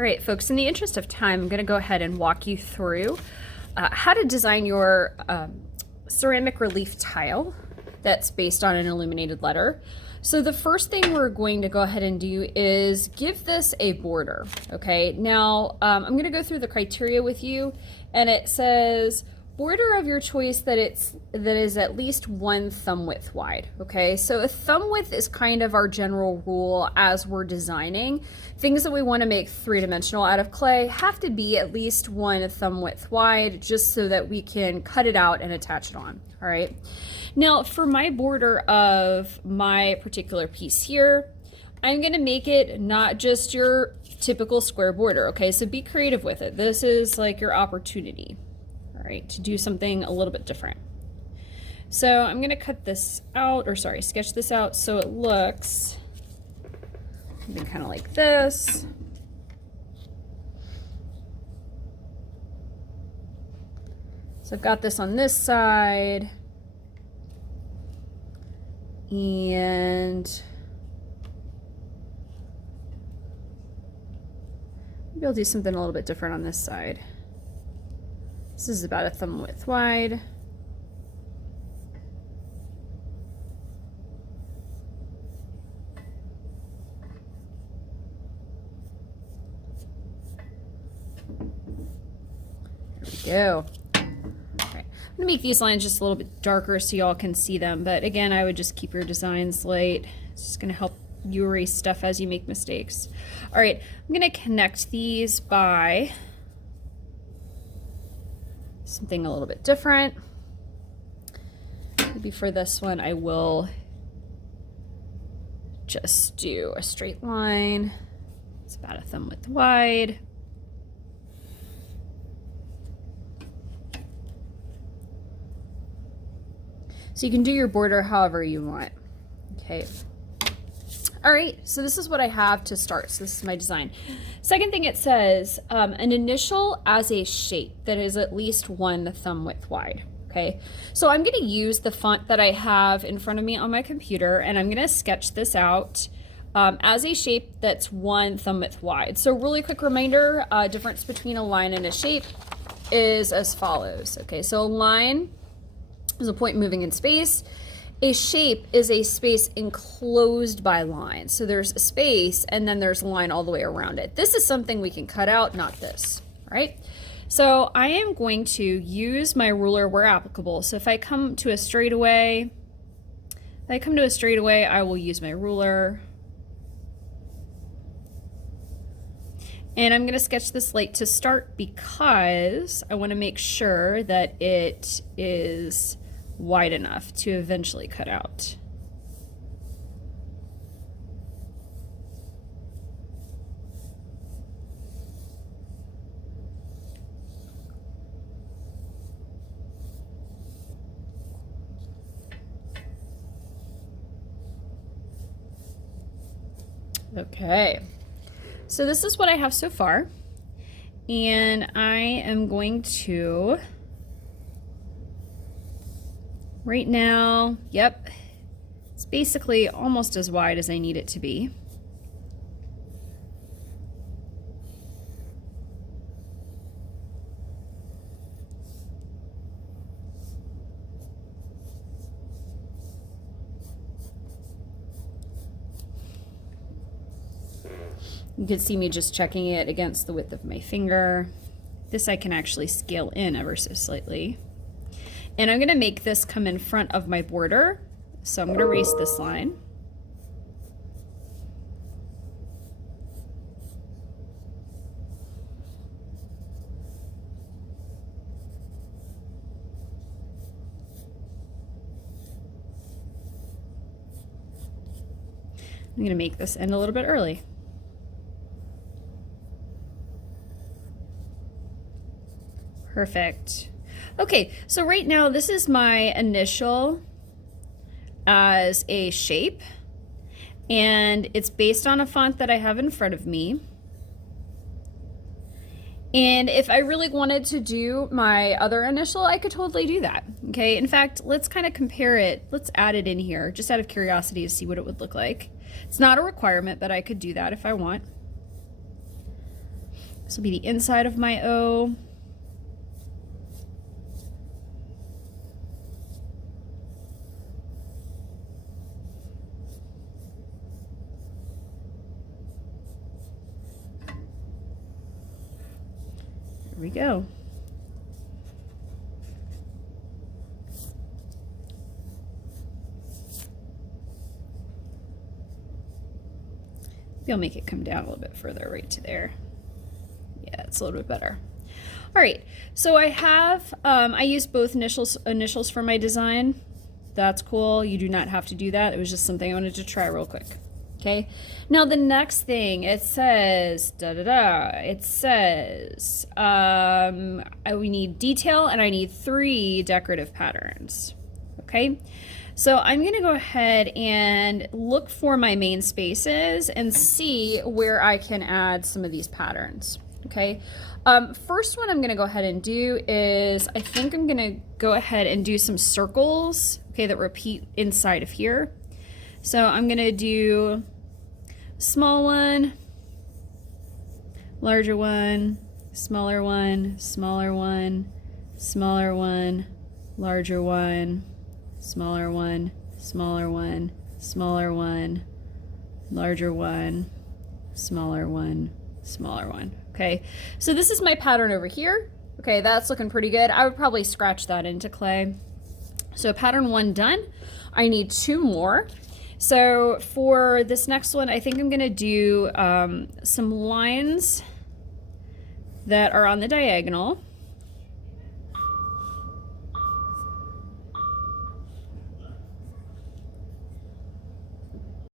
All right, folks, in the interest of time, I'm going to go ahead and walk you through how to design your ceramic relief tile that's based on an illuminated letter. So the first thing we're going to go ahead and do is give this a border, okay? Now, I'm going to go through the criteria with you, and it says border of your choice that is at least 1 thumb width wide, okay? So a thumb width is kind of our general rule as we're designing. Things that we want to make three-dimensional out of clay have to be at least 1 thumb width wide, just so that we can cut it out and attach it on, all right? Now, for my border of my particular piece here, I'm going to make it not just your typical square border, okay? So be creative with it. This is like your opportunity, all right, to do something a little bit different. So I'm going to cut this out, or sorry, sketch this out so it looks something kind of like this. So I've got this on this side. And maybe I'll do something a little bit different on this side. This is about a thumb width wide. There we go. I'm gonna make these lines just a little bit darker so y'all can see them, but again, I would just keep your designs light. It's just gonna help you erase stuff as you make mistakes. All right, I'm gonna connect these by something a little bit different. Maybe for this one, I will just do a straight line. It's about a thumb width wide. So you can do your border however you want, okay? All right, so this is what I have to start. So this is my design. Second thing, it says an initial as a shape that is at least 1 thumb width wide, okay? So I'm gonna use the font that I have in front of me on my computer, and I'm gonna sketch this out as a shape that's 1 thumb width wide. So really quick reminder, difference between a line and a shape is as follows, okay? So a line is a point moving in space. A shape is a space enclosed by lines. So there's a space and then there's a line all the way around it. This is something we can cut out, not this, all right? So I am going to use my ruler where applicable. So if I come to a straightaway, I will use my ruler. And I'm gonna sketch this light to start because I wanna make sure that it is wide enough to eventually cut out. Okay, so this is what I have so far, and I am going to right now, yep, it's basically almost as wide as I need it to be. You can see me just checking it against the width of my finger. This I can actually scale in ever so slightly. And I'm gonna make this come in front of my border. So I'm gonna erase this line. I'm gonna make this end a little bit early. Perfect. Okay, so right now this is my initial as a shape, and it's based on a font that I have in front of me. And if I really wanted to do my other initial, I could totally do that, okay? In fact, let's kind of compare it. Let's add it in here, just out of curiosity to see what it would look like. It's not a requirement, but I could do that if I want. This will be the inside of my O. There we go. Maybe I'll make it come down a little bit further, right to there. Yeah, it's a little bit better. All right, so I have, I used both initials for my design. That's cool. You do not have to do that. It was just something I wanted to try real quick. Okay, now the next thing, it says, it says, we need detail and I need 3 decorative patterns. Okay, so I'm gonna go ahead and look for my main spaces and see where I can add some of these patterns. Okay, first one I'm gonna go ahead and do is, I think I'm gonna go ahead and do some circles, okay, that repeat inside of here. So I'm gonna do small one, larger one, smaller one, smaller one, smaller one, larger one, smaller one, smaller one, smaller one, larger one, smaller one, smaller one. Okay, so this is my pattern over here. Okay, that's looking pretty good. I would probably scratch that into clay. So pattern 1 done. I need 2 more. So for this next one, I think I'm gonna do some lines that are on the diagonal.